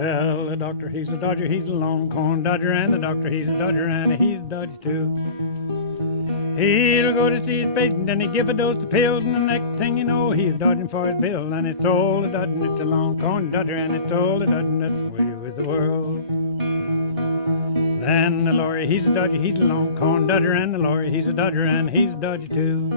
Well, the doctor, he's a dodger, he's a longhorn dodger, and the doctor, he's a dodger, and he's a dodger too. He'll go to see his patient, and he give a dose of pills, and the next thing you know, he's dodging for his bill. And it's all a dodging, it's a longhorn dodger, and it's all a dodging, that's the way with the world. Then the lawyer, he's a dodger, he's a longhorn dodger, and the lawyer, he's a dodger, and he's a dodger too.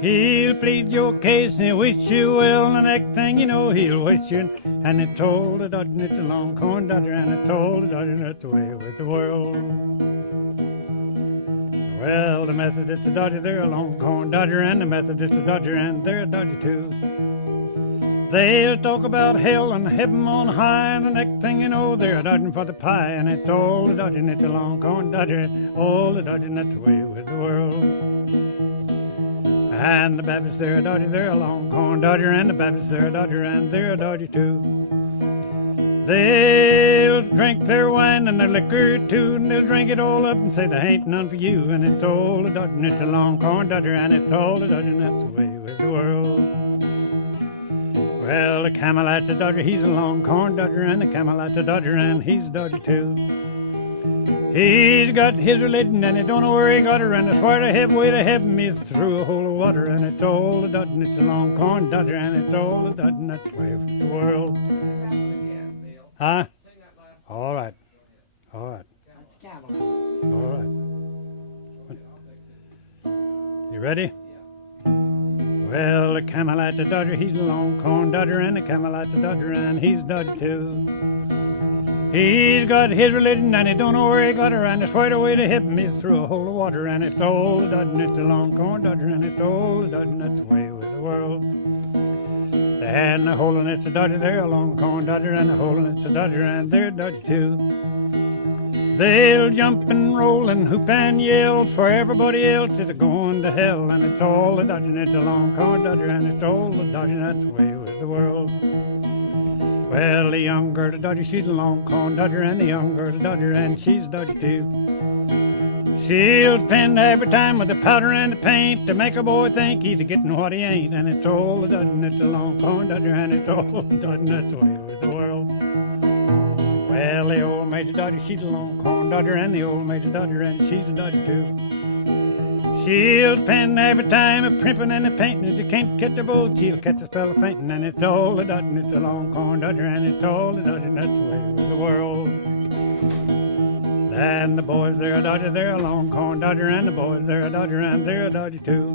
He'll plead your case and he'll wish you well, and the next thing you know, he'll wish you. And it's all a dodger, it's a longhorn dodger, and it's all a dodger, that's the way with the world. Well, the Methodists a dodger, they're a longhorn dodger, and the Methodists a dodger, and they're a dodger too. They'll talk about hell and heaven on high, and the next thing you know, they're a dodging for the pie. And it's all a dodging, it's a longhorn dodger, all a dodging, that's the way with the world. And the Baptists, they're a dodger, they're a longhorn dodger, and the Baptists, they're a dodger, and they're a dodger too. They'll drink their wine and their liquor too, and they'll drink it all up and say there ain't none for you. And it's all a dodger, and it's a longhorn dodger, and it's all a dodger, and that's the way with the world. Well, the Camelot's a dodger, he's a longhorn dodger, and the Camelot's a dodger, and he's a dodger too. He's got his religion, and he don't know where he got her, and it's where to heaven, way to heaven is through a hole of water. And it's all a dodger, and it's a longhorn dodger, and it's all a dodger, and that's the way with the world. Huh? All right. All right. All right. You ready? Well, the Camelot's a dodger, he's a longhorn dodger, and the Camelot's a dodger, and he's a dodger too. He's got his religion, and he don't know where he got her, and it's right away to heaven is through a hole of water. And it's all a dodger, and it's a longhorn dodger, and it's all a dodger, and that's the way with the world. And the hole in it's a dodger, they're a longhorn dodger, and the hole in it's a dodger, and they're a dodger too. They'll jump and roll and hoop and yell, for everybody else is going to hell. And it's all a dodger, and it's a longhorn dodger, and it's all a dodger, and that's the way with the world. Well, the young girl, the dodger, she's a longhorn dodger, and the young girl, the dodger, and she's a dodger too. She'll spend every time with the powder and the paint to make a boy think he's getting what he ain't. And it's all a dodger, and it's a longhorn dodger, and it's all a dodger, and that's the way with the world. Well, the old Major Dodger, she's a longhorn dodger, and the old Major Dodger, and she's a dodger too. She'll spend every time a primping and a painting. If you can't catch a bull, she'll catch a spell of fainting. And it's all a dodger, and it's a longhorn dodger, and it's all a dodger, and that's the way with the world. And the boys, they're a dodger, they're a longhorn dodger, and the boys, they're a dodger, and they're a dodger too.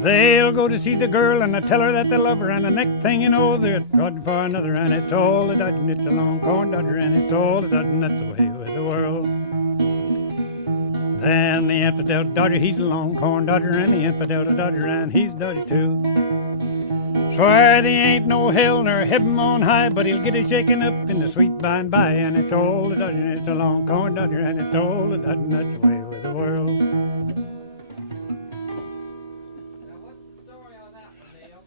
They'll go to see the girl, and they tell her that they love her, and the next thing you know, they're dodging for another. And it's all a dodger, and it's a longhorn dodger, and it's all a dodger, and that's the way with the world. Then the infidel dodger, he's a longhorn dodger, and the infidel dodger, and he's a dodger too. Swear there ain't no hell nor heaven on high, but he'll get it shaken up in the sweet by and by. And it's all a dodger, and it's a longhorn dodger, and it's all a dodger, and that's the way with the world. Now, what's the story on that one, Neal?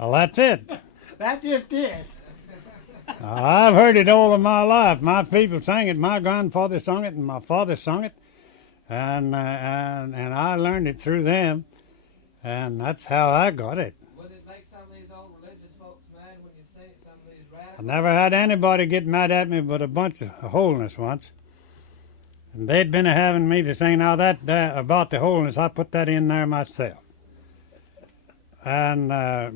Well, that's it. That just is. I've heard it all of my life. My people sang it. My grandfather sung it, and my father sung it, and I learned it through them, and that's how I got it. Would it make some of these old religious folks mad when you sing it, some of these radicals? I never had anybody get mad at me but a bunch of holiness once. And they'd been having me to sing now that about the holiness. I put that in there myself. And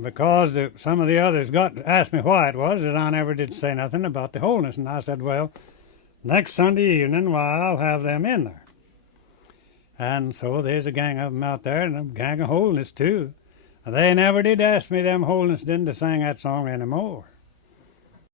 because some of the others asked me why it was that I never did say nothing about the holiness. And I said, well, next Sunday evening, I'll have them in there. And so there's a gang of them out there, and a gang of holiness too. And they never did ask me, them holiness, didn't to sing that song anymore.